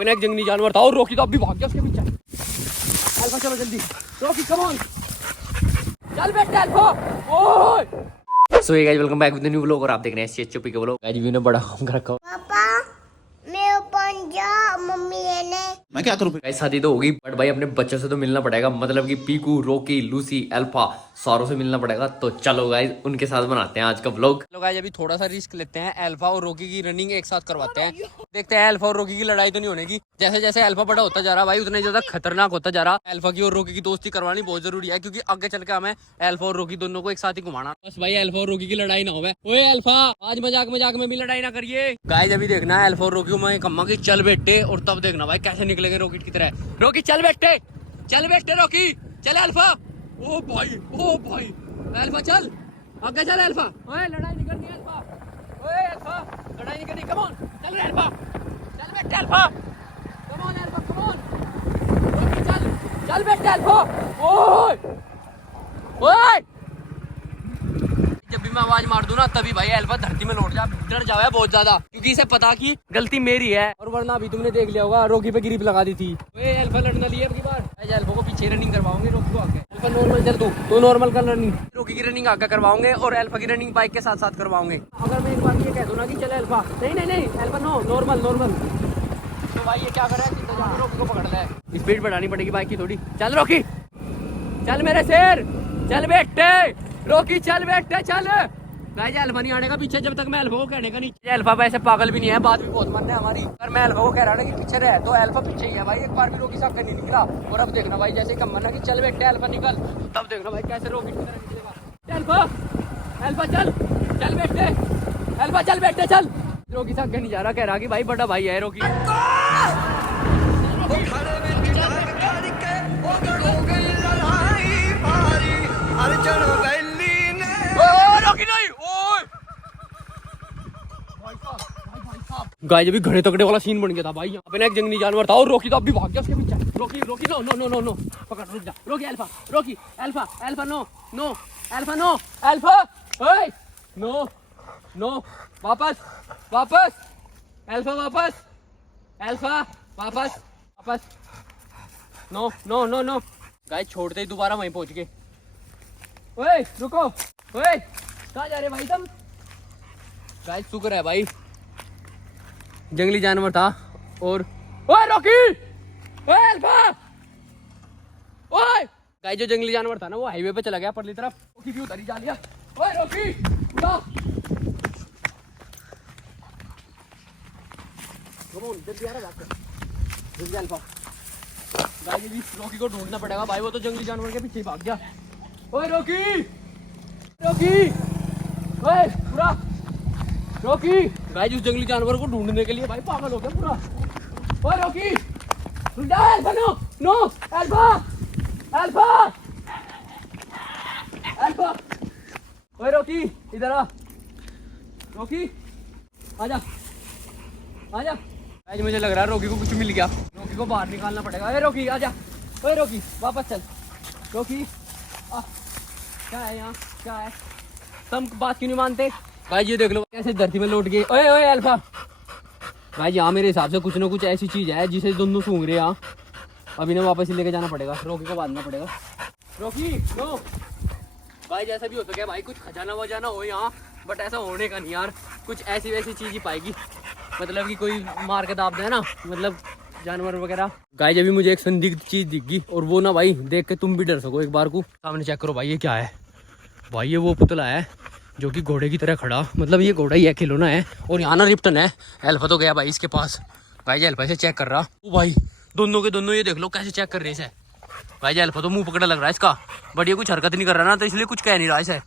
अपने एक जंगली जानवर था और रॉकी तो अब भी भाग गया उसके पीछे। अल्फा चलो जल्दी, रॉकी कम ऑन, चल बेटा अल्फा। ओए so hey guys, welcome back with the new vlog और आप देख रहे हैं सीएचओपी के व्लॉग। गाइस व्यू ने बड़ा काम कर रखा। पापा मेरे पंजा मम्मी लेने मैं क्या करूं? गाइस शादी तो होगी बट भाई अपने बच्चों से तो मिलना पड़ेगा, मतलब कि पीकू, रॉकी, लूसी, अल्फा सारों से मिलना पड़ेगा। तो चलो गाइस उनके साथ बनाते हैं आज का व्लॉग। चलो गाइस अभी थोड़ा सा रिस्क लेते हैं, अल्फा और रॉकी की रनिंग एक साथ करवाते हैं। देखते हैं अल्फा और रॉकी की लड़ाई तो नहीं होने की। जैसे जैसे अल्फा बड़ा होता जा रहा भाई उतना ज्यादा खतरनाक होता जा रहा। अल्फा की और रॉकी की दोस्ती करवानी बहुत जरूरी है, क्योंकि आगे चल के हमें अल्फा और रॉकी दोनों को एक साथ ही घुमाना। बस भाई अल्फा और रॉकी की लड़ाई ना होवे। ओए अल्फा आज मजाक मजाक में भी लड़ाई ना करिए। गाइस अभी देखना है अल्फा और रॉकी को मैं कम्मा की चल बेटे, और तब देखना भाई कैसे निकलेंगे रॉकेट की तरह। रॉकी चल बेटे, चल बेटे रॉकी, चल अल्फा। ओ भाई अल्फा चल आगे, चल अल्फा। ओए लड़ाई नहीं करनी अल्फा, ओए अल्फा लड़ाई नहीं करनी, कम ऑन चल रे अल्फा, चल बेटे alpha, come on alpha, come on Rocky चल, चल बेटे अल्फा। ओए ओए जब भी मैं आवाज मार दूं ना तभी भाई अल्फा धरती में लौट जा, डर जावे बहुत ज्यादा, क्योंकि इसे पता कि गलती मेरी है। और वरना अभी तुमने देख लिया होगा रॉकी पे ग्रिप लगा दी थी। ओए अल्फा लड़ना लिए अब की बार अल्फा को पीछे रनिंग करवाओगे, रॉकी को आगे। अल्फा नॉर्मल चल, तू नॉर्मल कर रनिंग, रॉकी की रनिंग आगे करवाओगे और अल्फा की रनिंग बाइक के साथ साथ करवाओगे। अगर मैं एक बार ये कह दूं ना कि चल अल्फा, नहीं अल्फा नो नॉर्मल, तो भाई ये क्या कर रहा है, सीधा जाके रॉकी को पकड़ ले। स्पीड बढ़ानी पड़ेगी बाइक की थोड़ी। चल रॉकी चल मेरे शेर, चल बेटे रॉकी, चल बेटे चल। गाइस अल्फा नहीं आने का पीछे जब तक मैं अल्फा को कहने का नहीं। अल्फा वैसे पागल भी नहीं है, बात भी बहुत मानने हमारी, पर मैं अल्फा को कह रहा था कि पीछे रहे, तो अल्फा पीछे ही है भाई। एक बार भी रॉकी साहब का नहीं निकला, और अब देखना भाई जैसे कम मना कि चल बेटे अल्फा निकल, तब देखना भाई कैसे रॉकी की तरह निकलेगा। अल्फा चल, चल बेटे अल्फा, चल बेटे चल। रॉकी साहब का नहीं जा रहा, कह रहा कि भाई बड़ा भाई है रॉकी। गाइस अभी घड़े तगड़े वाला सीन बन गया था भाई। यहाँ पे एक जंगली जानवर था और रॉकी तो अब भी भाग गया उसके पीछे। रॉकी नो पकड़, रुक जा रॉकी, अल्फा नो अल्फा, ओए नो वापस अल्फा वापस नो। गाइस छोड़ते ही दोबारा वहीं पहुंच गए। ओए रुको, ओए कहाँ जा रहे भाई तुम? गाइस शुक्र है भाई जंगली जानवर था। और ओए रॉकी, ओए अल्फा, ओए गाइस जो जंगली जानवर था ना वो हाईवे पे चला गया परली तरफ, रॉकी भी उधर ही जा लिया। ओए रॉकी उड़ा, जल्दी आ रहा है जल्दी अल्फा। गाइस ये रॉकी को ढूंढना पड़ेगा भाई, वो तो जंगली जानवर के पीछे ही भाग गया। ओए रॉकी ओए पूरा रॉकी। गाइस उस जंगली जानवर को ढूंढने के लिए भाई पागल हो गया पूरा। ओए रॉकी रुक जा, अल्फा नो अल्फा। ओए रॉकी इधर आ, रॉकी आजा। गाइस मुझे लग रहा है रॉकी को कुछ मिल गया, रॉकी को बाहर निकालना पड़ेगा। ओए रॉकी आजा, ओए रॉकी वापस चल। रॉकी क्या है यहाँ, क्या है, तुम बात क्यों नहीं मानते? भाई ये देख लो कैसे धरती में लौट गए। ओए अल्फा भाई यहाँ मेरे हिसाब से कुछ ना कुछ ऐसी चीज है जिसे दोनों सूंघ रहे हैं। अभी ना वापस ही लेके जाना पड़ेगा, रॉकी को बांधना पड़ेगा। रॉकी नो भाई जैसा भी हो सके भाई कुछ खजाना वजाना हो यहाँ, बट ऐसा होने का नहीं यार, कुछ ऐसी वैसी चीज ही पाएगी, मतलब कि कोई मार के दाब दे ना, मतलब जानवर वगैरह। गाइस अभी मुझे एक संदिग्ध चीज दिख गई, और वो ना भाई देख के तुम भी डर सको एक बार को। सामने चेक करो भाई ये क्या है। भाई ये वो पुतला है जो कि घोड़े की तरह खड़ा, मतलब ये घोड़ा ही है, खिलौना है। और यहाँ ना रिप्टन है। अल्फा तो गया भाई इसके पास, भाई अल्फा से चेक कर रहा। ओ भाई दोनों के दोनों ये देख लो कैसे चेक कर रहे हैं भाई। अल्फा तो मुंह पकड़ा लग रहा है इसका, बट ये कुछ हरकत नहीं कर रहा ना, तो इसलिए कुछ कह नहीं रहा इसे।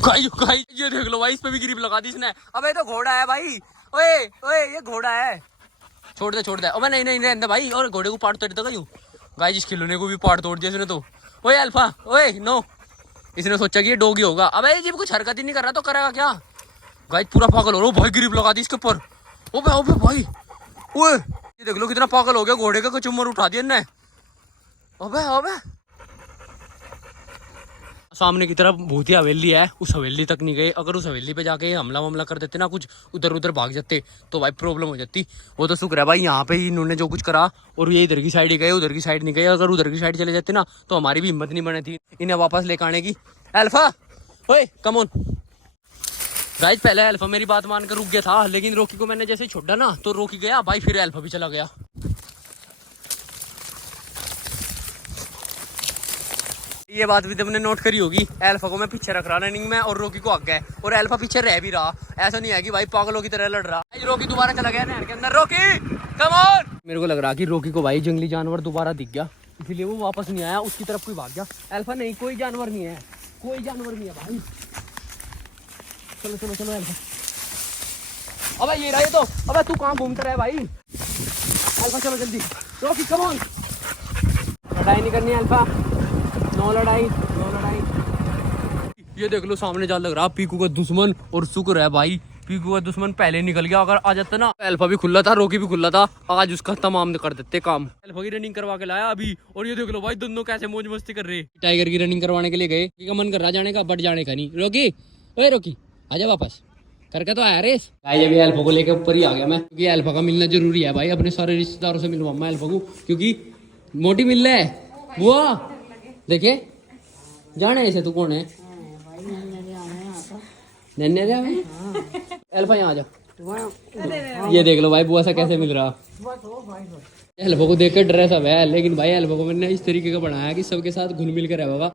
गाइस ये देख लो भाई, इस पे भी ग्रिप लगा दी इसने। अबे तो घोड़ा है भाई, ओए ये घोड़ा है, छोड़ दे। अबे नहीं रहने भाई, और घोड़े को पार्ट तोड़ देगा यूं। गाइस इस खिलौने को भी पार्ट तोड़ दिया इसने तो। ओए अल्फा ओए नो, इसने सोचा कि ये डॉगी होगा। अबे ये कुछ हरकत ही नहीं कर रहा तो करेगा क्या? गाइस पूरा पागल हो रहा है भाई, ग्रिप लगा दी इसके ऊपर। ओबे भाई ओए ये देख लो कितना पागल हो गया, घोड़े का कुछ उम्र उठा दिया इनने। अबे सामने की तरफ भूतिया हवेली है, उस हवेली तक नहीं गए। अगर उस हवेली पे जाके हमला वमला कर देते ना, कुछ उधर उधर भाग जाते तो भाई प्रॉब्लम हो जाती। वो तो शुक्र है भाई यहाँ पे ही इन्होंने जो कुछ करा, और ये इधर की साइड ही गए, उधर की साइड नहीं गए। अगर उधर की साइड चले जाते ना तो हमारी भी हिम्मत नहीं बनी थी इन्हें वापस लेकर आने की। अल्फा ओए कम ऑन गाइस, पहले अल्फा मेरी बात मानकर रुक गया था, लेकिन रॉकी को मैंने जैसे छोड़ा ना तो रॉकी गया भाई, फिर अल्फा भी चला गया। ये बात भी तुमने नोट करी होगी, अल्फा को मैं पीछे रख रहा रनिंग में और रॉकी को आगे, और अल्फा पीछे रह भी रहा। ऐसा नहीं है कि भाई पागलों की तरह लड़ रहा। रॉकी दोबारा चला गया नहर के अंदर। Rocky come on. मेरे को लग रहा कि रॉकी को भाई जंगली जानवर दोबारा दिख गया, इसलिए वो वापस नहीं आया, उसकी तरफ कोई भाग गया। अल्फा नहीं, कोई जानवर नहीं है, कोई जानवर नहीं है भाई। चलो चलो चलो अल्फा। अबे ये रहा ये तो। अबे तू कहाँ घूमता रहा है भाई? अल्फा चलो जल्दी। Rocky come on. लड़ाई नहीं करनी अल्फा, नो लड़ाई नो लड़ाई। ये देख लो सामने जा लग रहा पीकू का दुश्मन, और शुक्र है भाई पीकू का दुश्मन पहले निकल गया। अगर आ जाता ना, अल्फा भी खुला था, रॉकी भी खुला था, आज उसका तमाम कर देते काम। अल्फा की रनिंग करवा के लाया अभी, और ये देख लो भाई दोनों कैसे मौज मस्ती कर रहे। टाइगर की रनिंग करवाने के लिए गए, का मन कर रहा जाने का, बट जाने का नहीं। रॉकी ओए रॉकी आजा वापस, करके तो आया रेस। भाई अभी अल्फा को लेके ऊपर ही आ गया मैं, क्योंकि अल्फा का मिलना जरूरी है भाई। अपने सारे रिश्तेदारों से मिलवा मैं अल्फा को, क्योंकि मोटी मिल रहा है वो। देखे जाने ऐसे तू कौन है? नन्हे रे अल्फा यहाँ आ जा। ये देख लो भाई बुआ सा कैसे मिल रहा। अल्फा को देख कर डर सब है, लेकिन भाई अल्फा को मैंने इस तरीके का बनाया कि सबके साथ घुल मिल कर रहेगा।